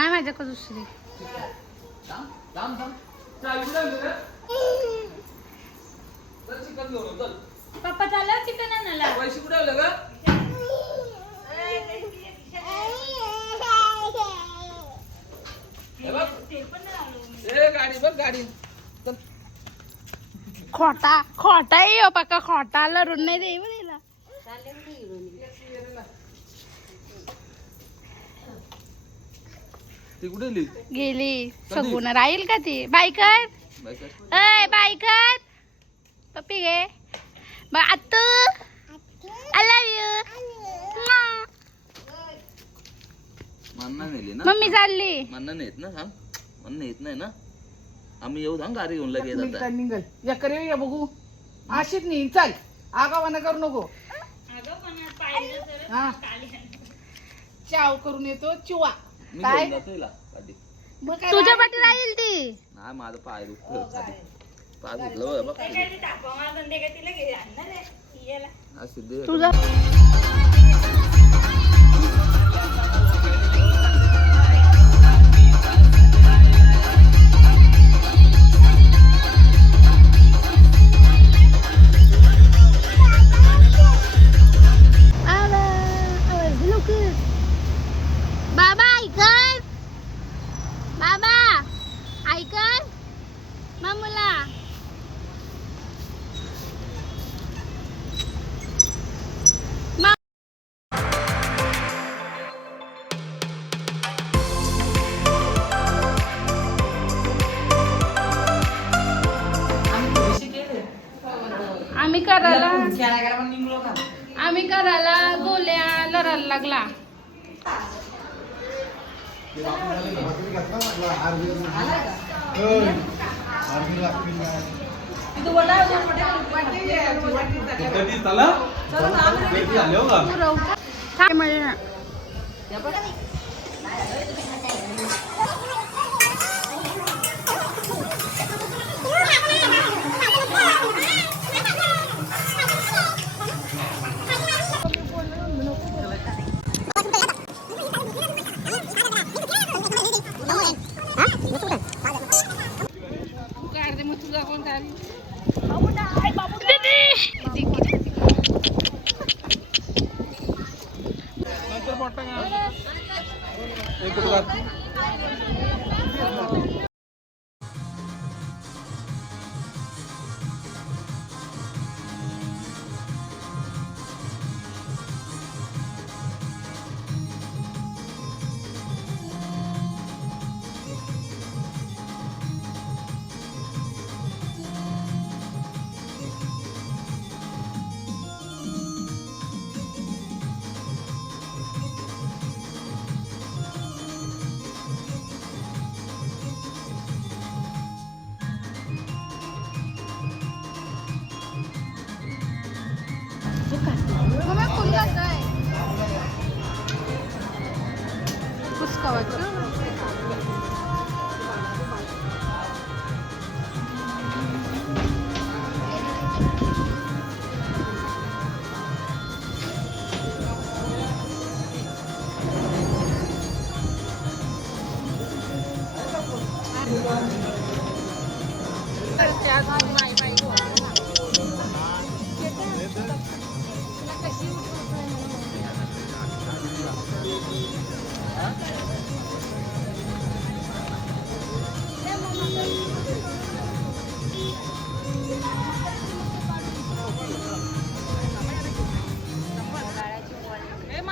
नाही माझ्याकडे दुसरी थांब थांब थांब चावी कुठे ठेवली रे? चल चिकन घेऊन ये, चल पप्पा चालला चिकन आणायला पैसे कुठे हे गाडी बघ गाडी खोटा खोटा येऊ पक्का खोटा लरून नाही देऊ दिला ती कुठे लिही गेली. सगून राहील का ती? बायकर. अय बायकर. पप्पी गे बा आत्तू? आय लव यू मान्ना नेली ना. मम्मी चालली. मान्ना नेत ना सांग मान्ना येत नाही ना. आम्ही येऊ सांग गाडी घेऊन लगेच निघ आता. निघल. या करे या बघू. अशीच नाही चल. आगावाना करू नको. हा. चाव करून येतो चिवा. मी काय? घेऊन जातो हिला गाडी मग काय तुझ्या राहिलं? पाठी राहील ती. नाही माझं पाय दुखत खाली. पाय दुखलं बघ. बघ असं दे तुझा पुरव का? काय म्हणजे गाडी मग तुझा कोण झाली मम्मी kavacı.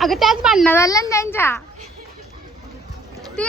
अगं त्याच भांडणं झाल्या ना त्यांच्या. ती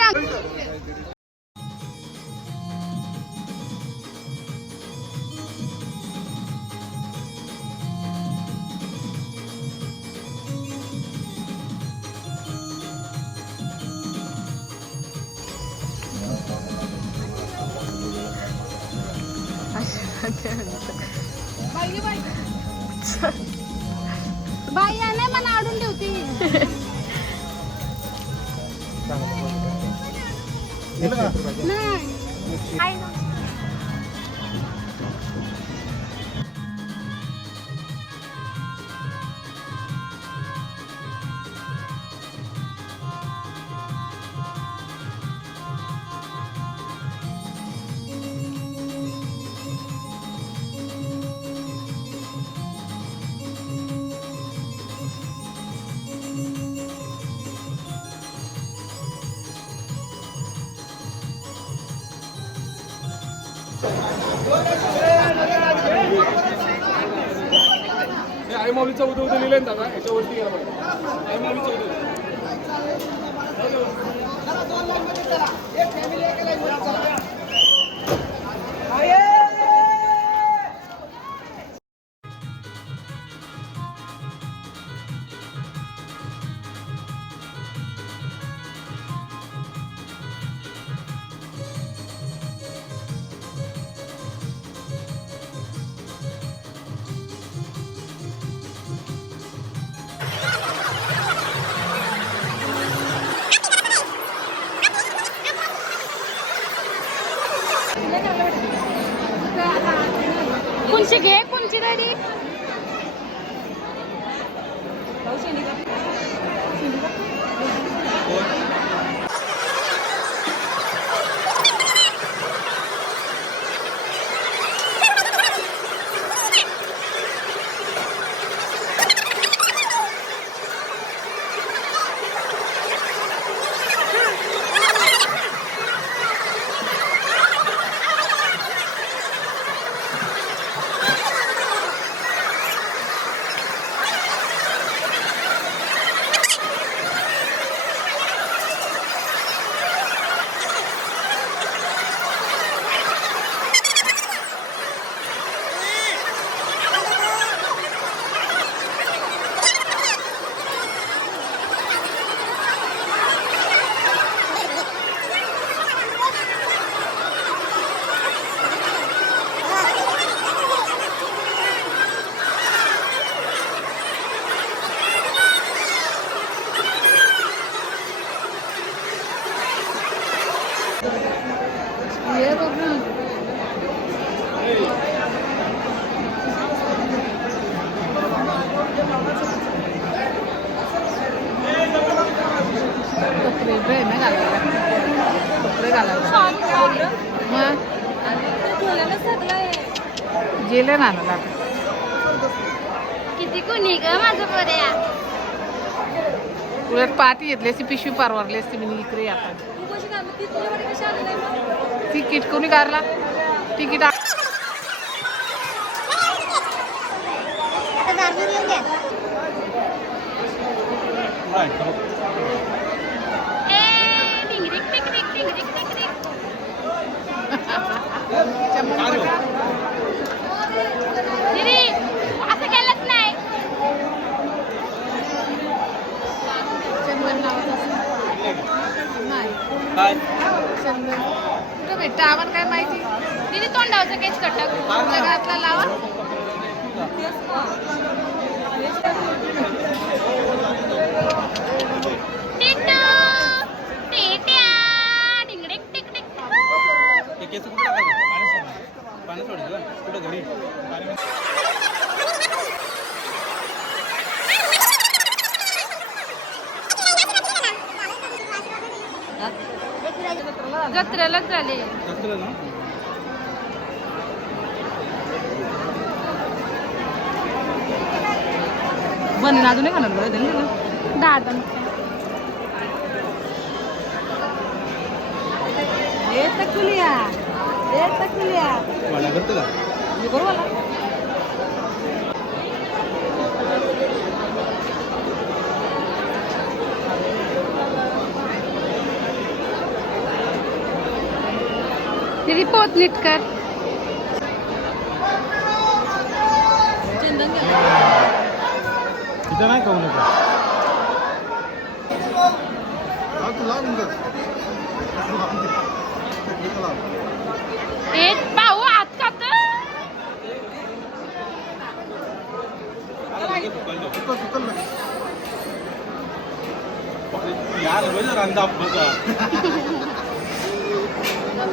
माऊलीचं उदय उदय लिहिलं ना दादा याच्यावरती घ्या बघा. आई घेतली असती पिशवी परवरली असती मी इकडे आता. तिकीट कोणी काढला? तिकीट चमन चंदन कुठं भेटतं? आम्हाला काय माहिती? दीदी तोंडावरचं केच कटक तुमच्या घरातला लावा. टिटू! टिट्या! टिंगरिक टिंगरिक जत्रेलाच झाले बन अजून नाही खाणार बरं दिली ना दादा मला करतो का? दीदी पोत नीट कर. नाही खाऊ नका ए भाऊ हात काप घेऊ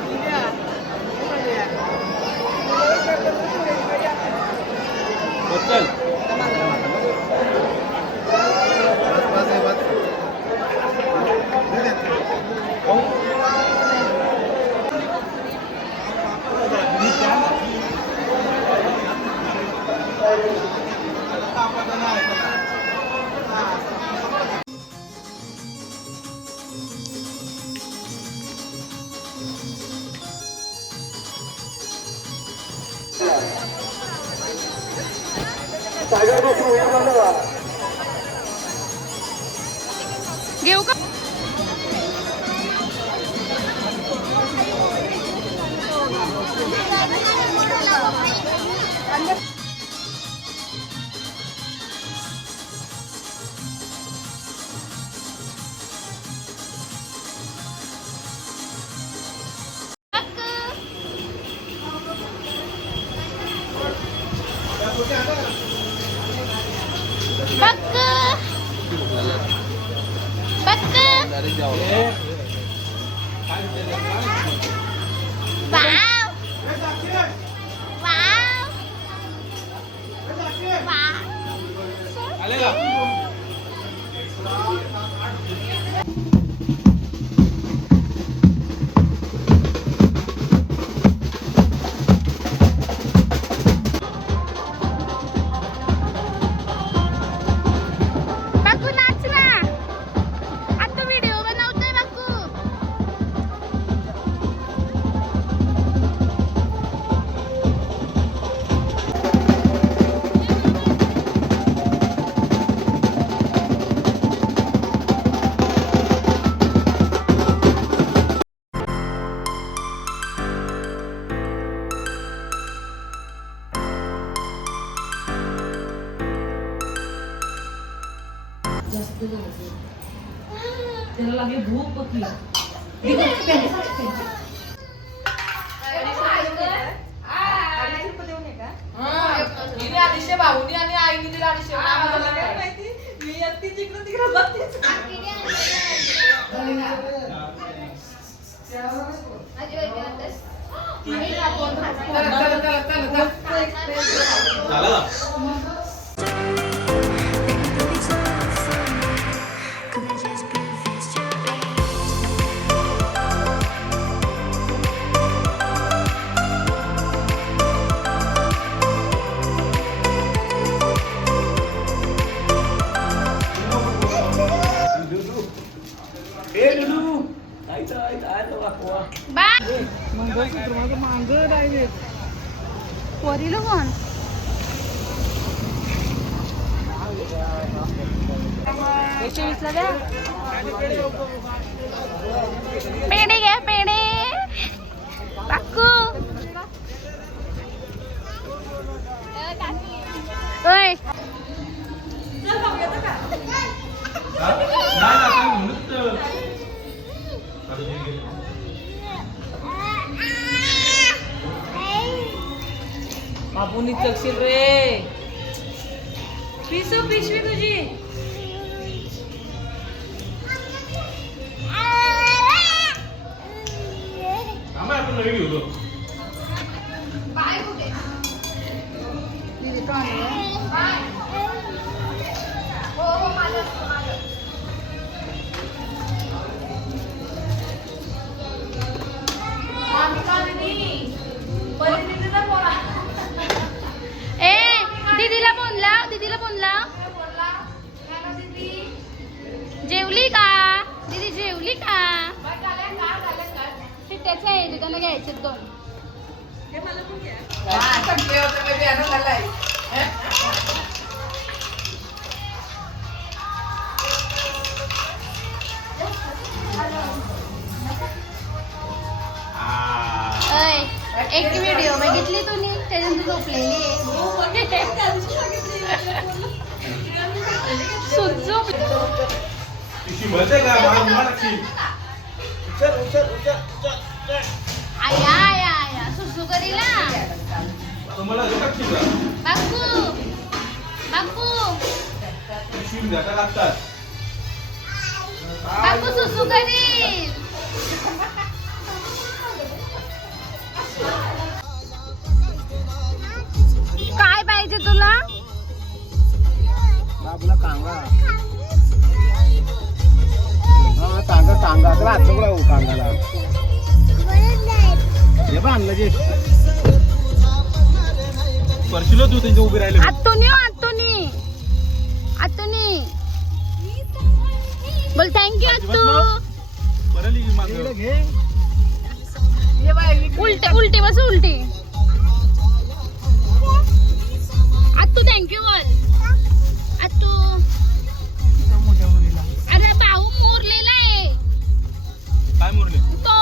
का अडीचशे भाऊनी आणि आईने दिला अडीचशे आम्हाला काय माहिती? मी एकटी जिकडं तिकडं बघतेच चला चला चला चला. मंगळसूत्र माझं मांग राहिले पोरीला कोण पेढे घ्या पेढे. काकू. ओय. बाबूनी चकशील रे. पिसू पिशवी तुझी. ए एक व्हिडिओ बघितली तुम्ही त्याच्यात ती झोपलेली आया आया आया सुसू करीला. बापू बापू. बाबू सुसू करील काय पाहिजे तुला? बाबूला कांगा हा कांगा कांगा त्याला हात नको लावू कांगाला हे बा आणलं जे स्पर्शिलो तू त्यांच्या उभी राहिले आतुनी आतुनी आतुनी बोल थँक्यू मागं. उलटे उलटी बस उलटी. आतू थँक्यू बोल. आतू अरे भाऊ मोरलेला आहे. काय मुरले? तो.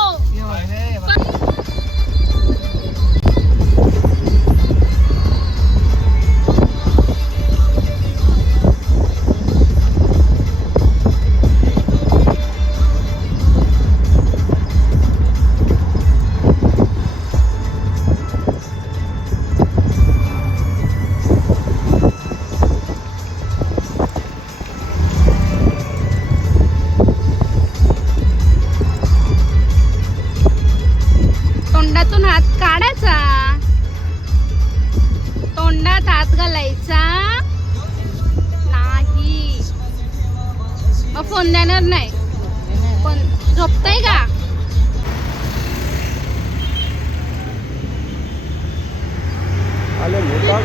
आले मोठा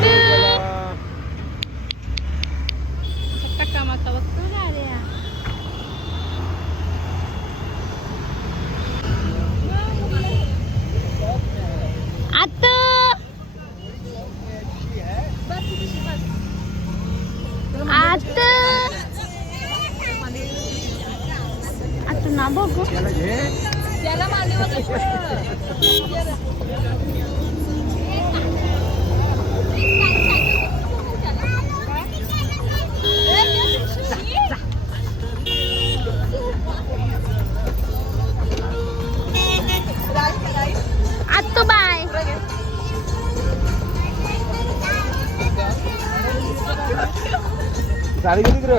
गाडी किती रे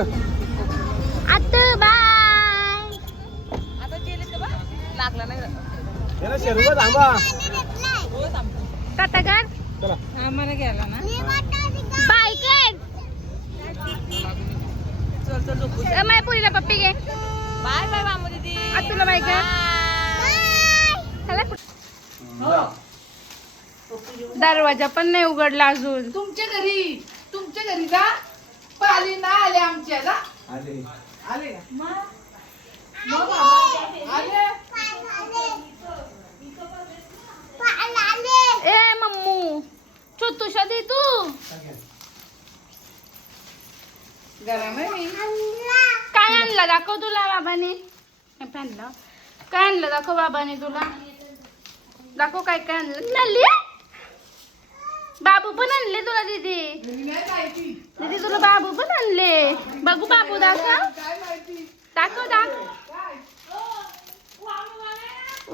आत्तो बाय. आता गेले तर बा लागला नाही शर्मा थांबा. टाटा कर. चला. आम्हाला गेला ना. बाय कर चल चल झोपू माझ्या पुरीला पप्पी घे. बाय बाय मामू दीदी. आ, तुला बाय कर. चला. दरवाजा पण नाही उघडला अजून. तुमच्या घरी तुमच्या घरी जा पाली ना आले आमच्या जा आले. आले? मग आले. ए मम्मू. तू. गरम आहे मी. काय आणलं? दाखव तुला बाबाने. हे पण आणलं काय आणलं? दाखव बाबाने तुला. दाखव काय काय आणलं. नल्ली बाबू पण आणले तुला दीदी. घरी नाही माहिती दीदी तुला बाबू पण आणले. बघू बाबू दाखव. काय माहिती? दाखव दाखव.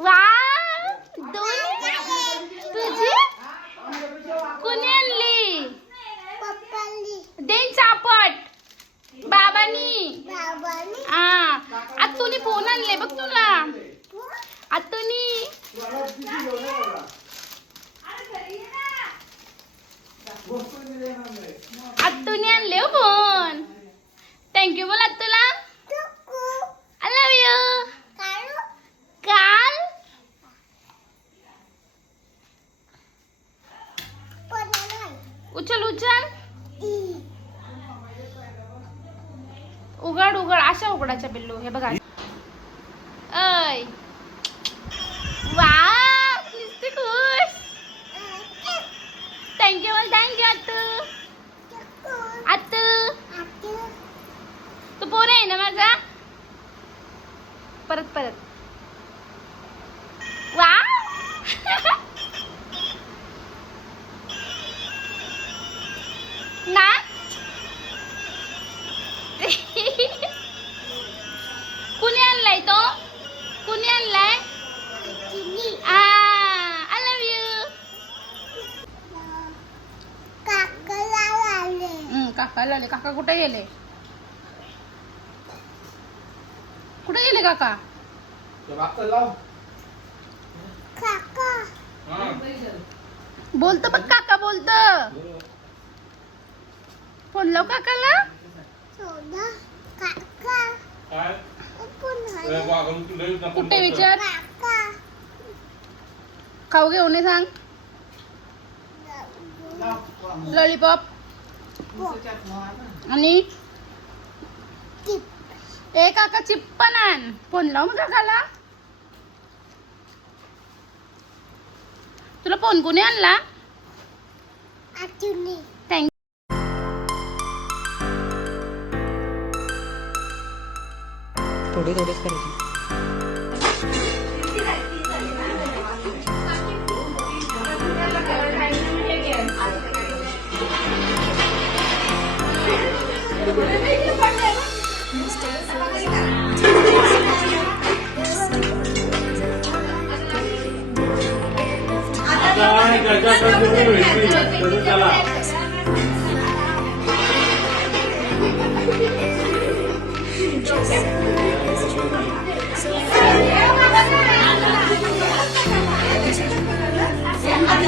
वा दोन तुझी? कुणी आणली? देन चापट. बाबानी. हा. आतुनी फोन आणले बघ तुला. तू पोर आहे ना माझा? परत परत. वा ना? कुणी आणलाय तो? कुणी आणलाय? आय लव यू काका काका कुठे गेले आणले काका बोलत बघ काका बोलत लाव काकाला? कुठे विचार? खाऊ घेऊन ये सांग. लॉलीपॉप. आणि? ए काका चिप पण आण. फोन लाव मग काकाला. तुला फोन कोणी आणला? थोडे थोडेच करायचे Jangan jangan jangan